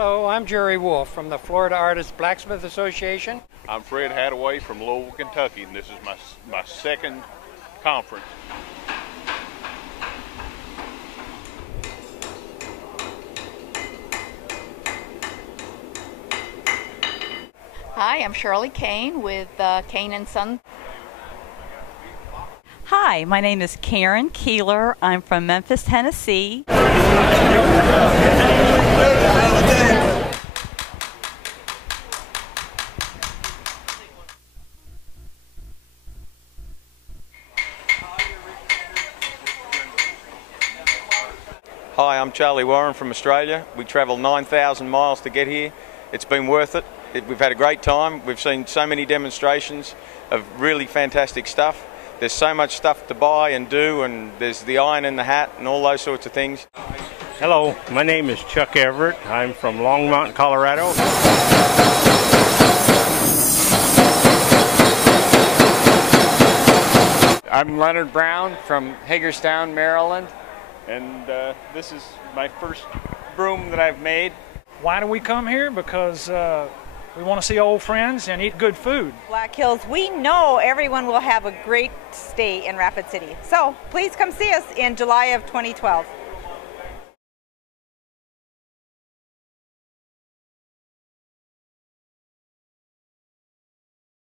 Hello, I'm Jerry Wolf from the Florida Artists Blacksmith Association. I'm Fred Hadaway from Louisville, Kentucky, and this is my second conference. Hi, I'm Shirley Kane with Kane & Son. Hi, my name is Karen Keeler. I'm from Memphis, Tennessee. Hi, I'm Charlie Warren from Australia. We travelled 9,000 miles to get here. It's been worth it. We've had a great time. We've seen so many demonstrations of really fantastic stuff. There's so much stuff to buy and do, and there's the iron in the hat and all those sorts of things. Hello, my name is Chuck Everett. I'm from Longmont, Colorado. I'm Leonard Brown from Hagerstown, Maryland, and this is my first broom that I've made. Why do we come here? Because we want to see old friends and eat good food. Black Hills, we know everyone will have a great stay in Rapid City. So please come see us in July of 2012.